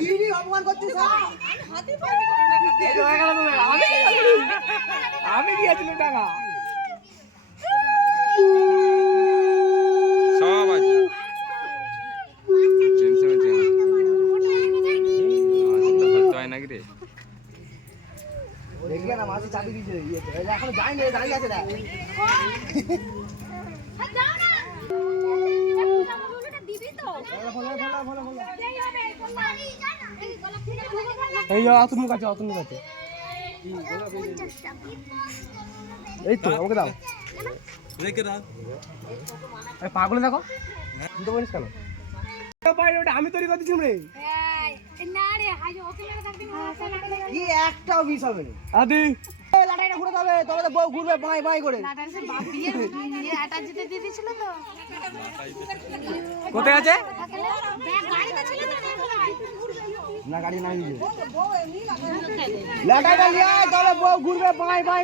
দিদি অপমান করছিস আমি দিয়েছিলাম টাকা সব আছে টেনশন হচ্ছে ধরতে হয় নাকি রে দেখলে না মাসি চাবি দিয়েছে এখনো যায়নি দাঁড়িয়ে আছে দেখ এই অতুল মুখ আছে অতুল মুখ আছে এই তো আমাকে দাও রেখে দাও পাগলে দেখো তো বলিস কেন আমি তৈরি করতেছি রে কি একটাও মিস হবে না আদি লাটাইটা ঘুরে যাবে তবে তো বউ ঘুরবে বাই বাই করে কোথায় আছে না গাড়ি নাই লাটাইটা নিয়ে তবে বউ ঘুরবে বাই বাই